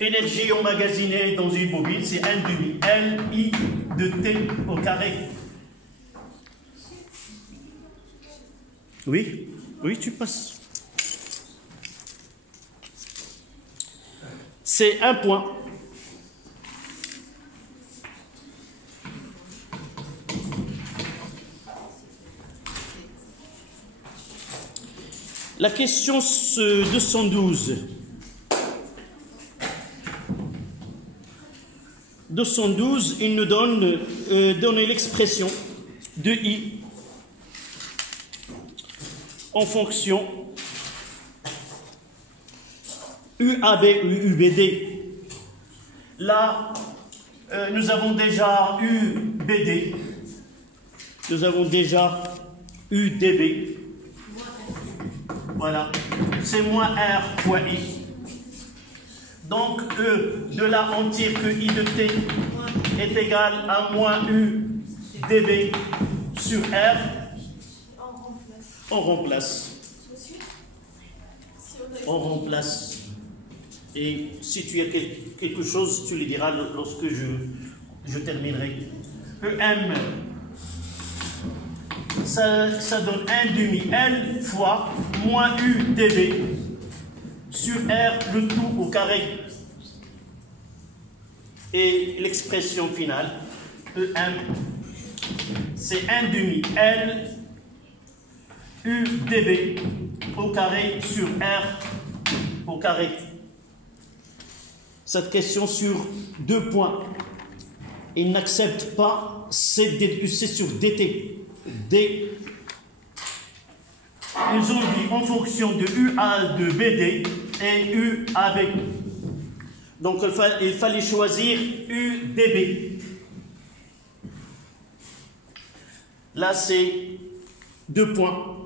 Énergie emmagasinée dans une bobine, c'est 1 demi LI de T au carré. Oui, oui, tu passes. C'est un point. La question 212. 212, il nous donne l'expression de I en fonction UAB ou UBD. Là, nous avons déjà UBD, nous avons déjà UDB. Voilà, c'est moins R fois I. Donc, E de là, on tire que I de T est égal à moins U dB sur R. On remplace. On remplace. Et si tu as quelque chose, tu le diras lorsque je terminerai. EM, ça donne 1 demi L fois moins U dB sur R, le tout au carré. Et l'expression finale, EM, c'est 1 demi L U dB au carré sur R au carré. Cette question sur 2 points. Il n'accepte pas C sur DT. D. Ils ont dit en fonction de UA de BD et UAB. Donc il fallait choisir UDB. Là, c'est 2 points.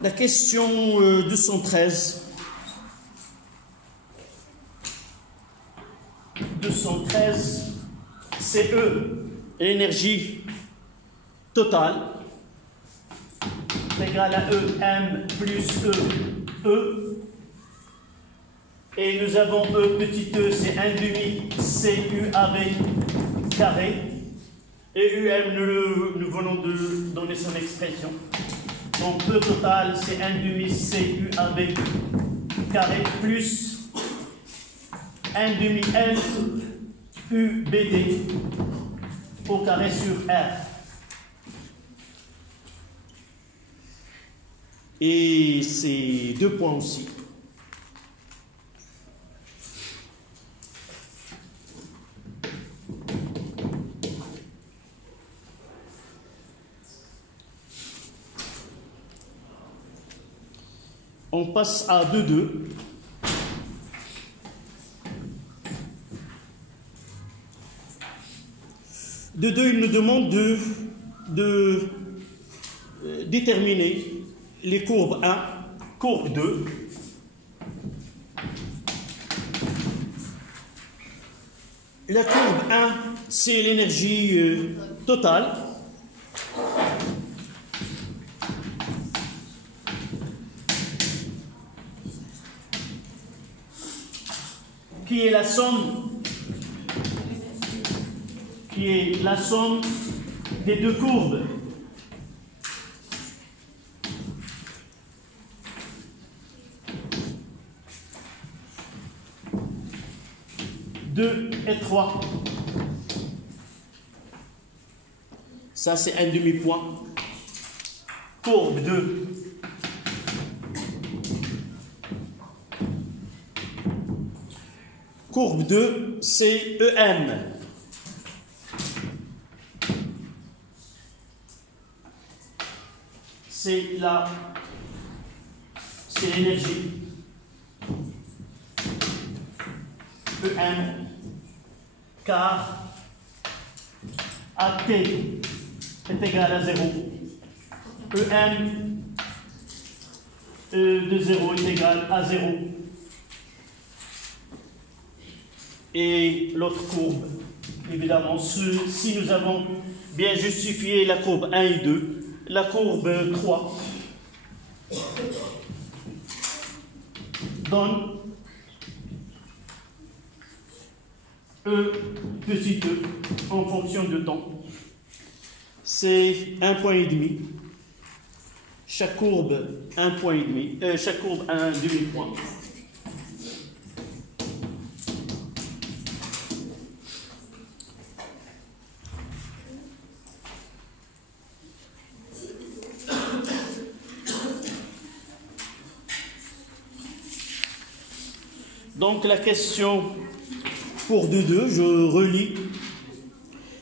La question 213. 213, c'est E, l'énergie totale, égale à E, M plus E. Et nous avons E petit e, c'est 1 demi CUAB carré. Et UM, nous venons de donner son expression. Donc E total, c'est 1 demi CUAB carré plus 1 demi L UBD au carré sur R. Et c'est 2 points aussi. On passe à 2,2. De 2, il nous demande de déterminer les courbes 1, courbe 2. La courbe 1, c'est l'énergie totale. Qui est la somme des 2 courbes. Deux et 3. Ça, c'est un demi-point. Courbe 2. Courbe 2, c'est EM. C'est l'énergie. EM car AT est égal à 0. EM de 0 est égal à 0. Et l'autre courbe évidemment, si nous avons bien justifié la courbe 1 et 2, la courbe 3 donne E petit e en fonction de temps. C'est 1,5 point. Chaque courbe 1,5 point, chaque courbe un demi-point. Donc la question pour 2,2, je relis.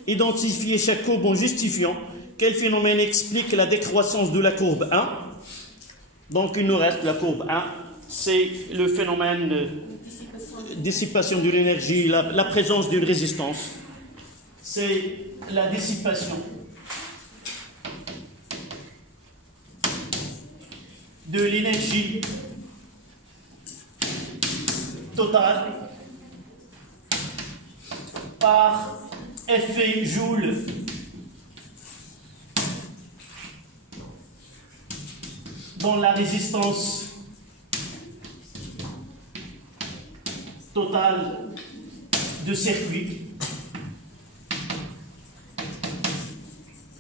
Identifier chaque courbe en justifiant quel phénomène explique la décroissance de la courbe 1. Donc il nous reste la courbe 1, c'est le phénomène de dissipation de l'énergie, la présence d'une résistance. C'est la dissipation de l'énergie totale par effet Joule dans la résistance totale de circuit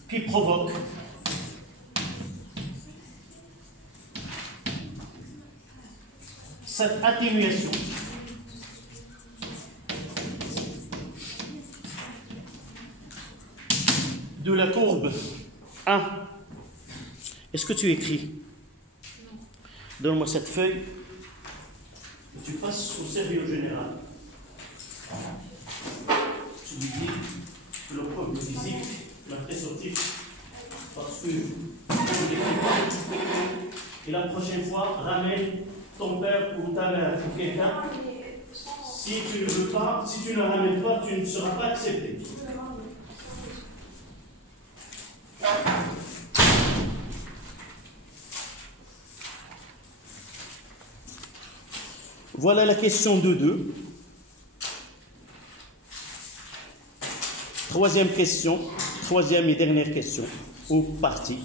qui provoque cette atténuation de la courbe 1. Est-ce que tu écris? Donne-moi cette feuille et tu passes au sérieux général. Tu lui dis que le prof de physique m'a fait sortir parce que et la prochaine fois, ramène ton père ou ta mère ou quelqu'un. Si tu ne veux pas, si tu ne la ramènes pas, tu ne seras pas accepté. Voilà la question 2.2. Troisième question, troisième et dernière question, ou partie.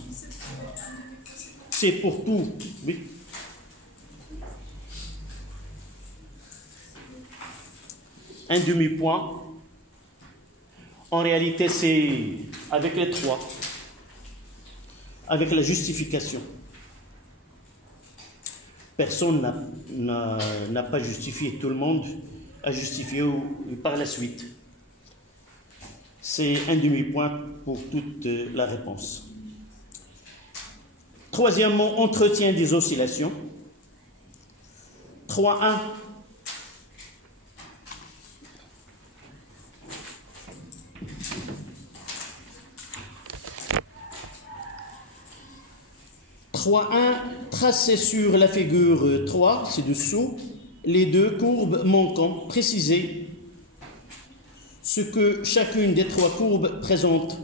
C'est pour tout, oui. Un demi-point. En réalité, c'est avec les trois, avec la justification. Personne n'a pas justifié, tout le monde a justifié par la suite. C'est un demi-point pour toute la réponse. Troisièmement, entretien des oscillations. 3.1. Tracez sur la figure 3, ci-dessous, les deux courbes manquantes. Précisez ce que chacune des trois courbes présente.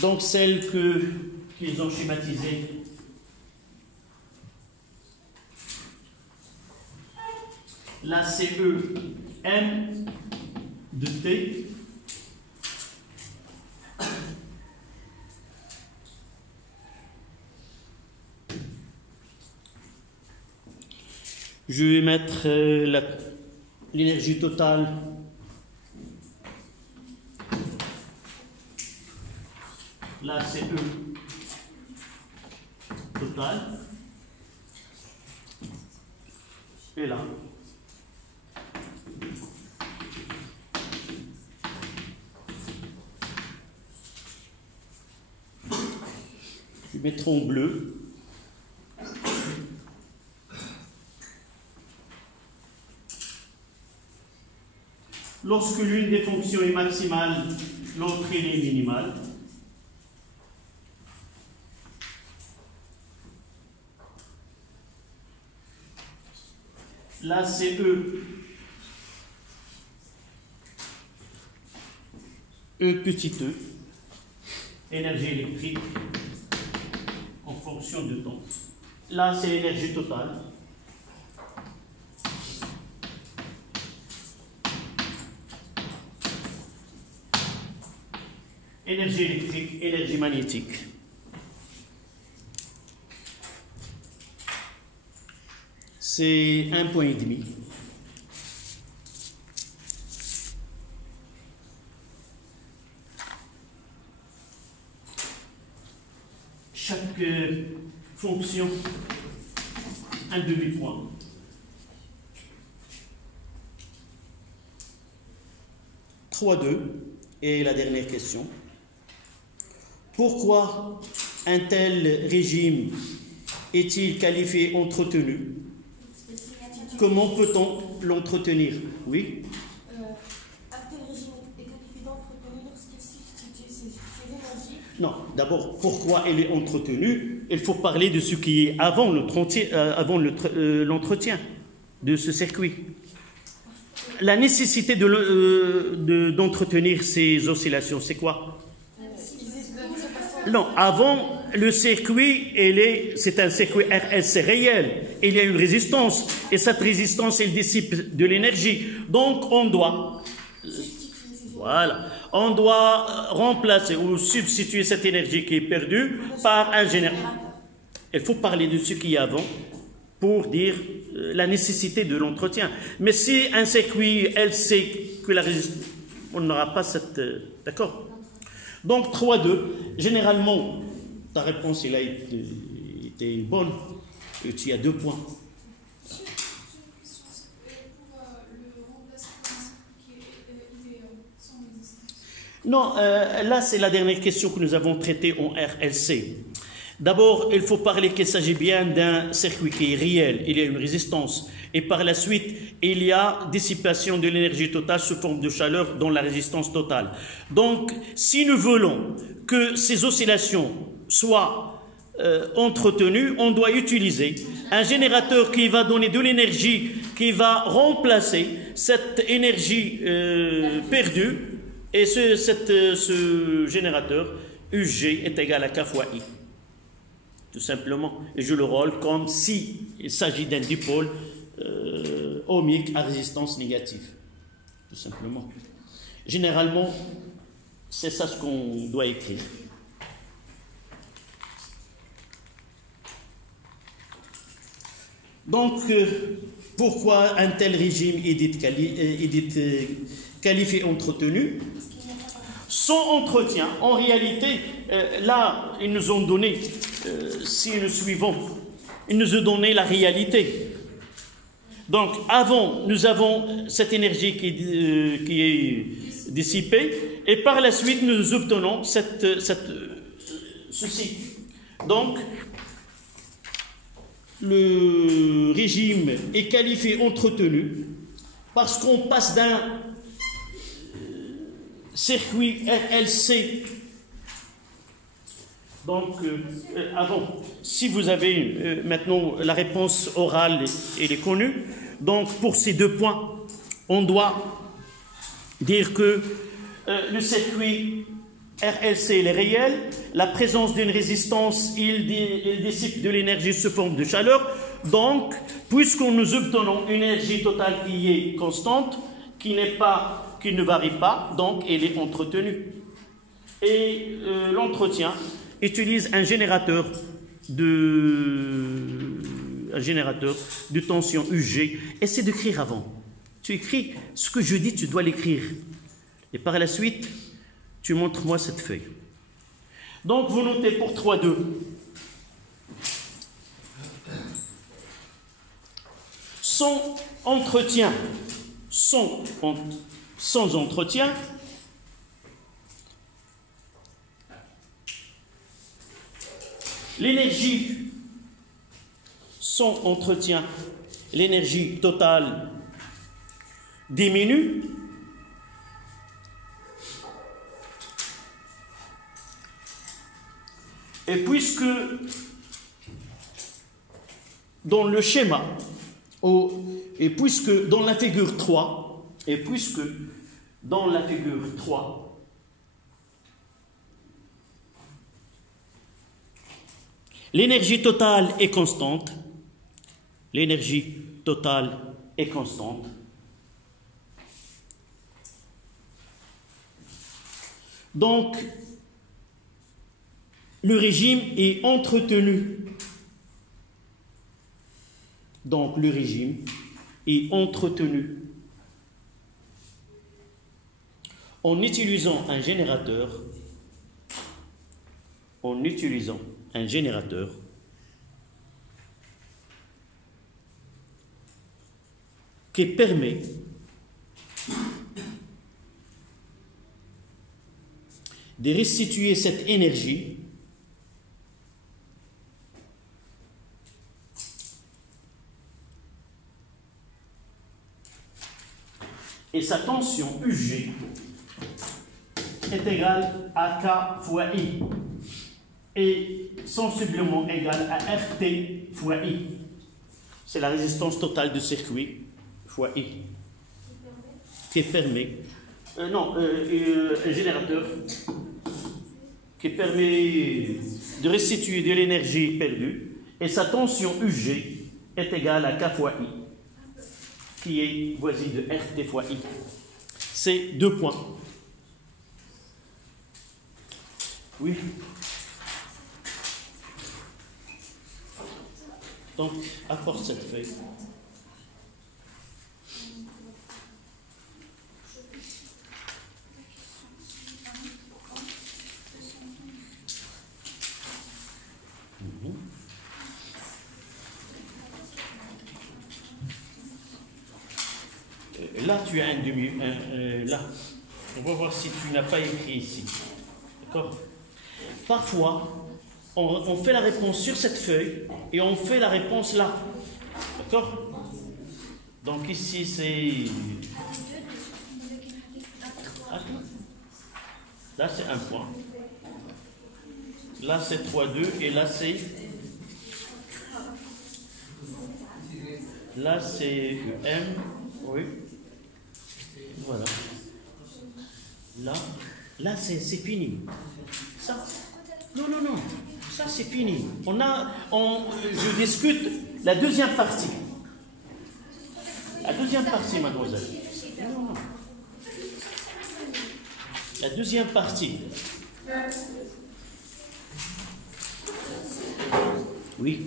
Donc celles qu'ils ont schématisées. La CE M de T je vais mettre l'énergie totale la CE totale et là. Je vais mettre en bleu. Lorsque l'une des fonctions est maximale, l'autre est minimale. Là, c'est E. E petit e énergie électrique en fonction du temps. Là, c'est l'énergie totale. Énergie électrique, énergie magnétique. C'est 1,5 point. Chaque fonction, un demi-point. « 3,2 » et la dernière question. Pourquoi un tel régime est-il qualifié entretenu? Comment peut-on l'entretenir? Oui. Un tel régime est qualifié d'entretenu lorsqu'il substitue ses énergies. Non, d'abord, pourquoi il est entretenu? Il faut parler de ce qui est avant l'entretien de ce circuit. La nécessité d'entretenir ces oscillations, c'est quoi? Non, avant le circuit, c'est un circuit RLC réel. Il y a une résistance, et cette résistance, elle dissipe de l'énergie. Donc, on doit remplacer ou substituer cette énergie qui est perdue par un générateur. Il faut parler de ce qu'il y a avant pour dire la nécessité de l'entretien. Mais si un circuit, elle sait que la résistance, on n'aura pas cette... D'accord? Donc, 3,2. Généralement, ta réponse elle a été bonne. Tu as 2 points. Non, là, c'est la dernière question que nous avons traitée en RLC. D'abord, il faut parler qu'il s'agit bien d'un circuit qui est réel. Il y a une résistance. Et par la suite, il y a dissipation de l'énergie totale sous forme de chaleur dans la résistance totale. Donc, si nous voulons que ces oscillations soient entretenues, on doit utiliser un générateur qui va donner de l'énergie, qui va remplacer cette énergie perdue. Et ce générateur, UG, est égal à K fois I. Tout simplement. Et joue le rôle comme s'il s'agit d'un dipôle ohmique à résistance négative. Tout simplement. Généralement, c'est ça ce qu'on doit écrire. Donc, pourquoi un tel régime est dit qualifié entretenu? Sans entretien, en réalité, là, ils nous ont donné, si nous suivons, ils nous ont donné la réalité. Donc, avant, nous avons cette énergie qui est dissipée, et par la suite, nous obtenons ceci. Donc, le régime est qualifié entretenu parce qu'on passe d'un circuit RLC. Donc, avant, si vous avez maintenant la réponse orale, elle est connue. Donc, pour ces 2 points, on doit dire que le circuit RLC il est réel, la présence d'une résistance, il dissipe de l'énergie sous forme de chaleur. Donc, puisque nous obtenons une énergie totale qui est constante, qui ne varie pas, donc elle est entretenue. Et l'entretien utilise un générateur de tension UG. Essaie d'écrire avant. Tu écris ce que je dis, tu dois l'écrire. Et par la suite, tu montres-moi cette feuille. Donc, vous notez pour 3,2. Sans entretien, sans entretien, l'énergie, sans entretien, l'énergie totale diminue. Et puisque dans le schéma, et puisque dans la figure 3, L'énergie totale est constante. L'énergie totale est constante. Donc, le régime est entretenu. Donc, le régime est entretenu en utilisant un générateur, qui permet de restituer cette énergie et sa tension UG est égale à K fois I et sensiblement égale à RT fois I. C'est la résistance totale du circuit fois I qui permet un générateur qui permet de restituer de l'énergie perdue et sa tension UG est égale à K fois I qui est voisine de RT fois I. C'est 2 points. Oui. Donc, apporte cette feuille. Là, tu as un demi. Là, on va voir si tu n'as pas écrit ici. D'accord? Parfois, on fait la réponse sur cette feuille et on fait la réponse là. D'accord? Donc ici, c'est... Là, c'est 1 point. Là, c'est 3,2 et là, c'est... Là, c'est M. Oui. Voilà. Là c'est fini. Ça, non. Ça, c'est fini. Je discute la deuxième partie. La deuxième partie, mademoiselle. Non. La deuxième partie. Oui.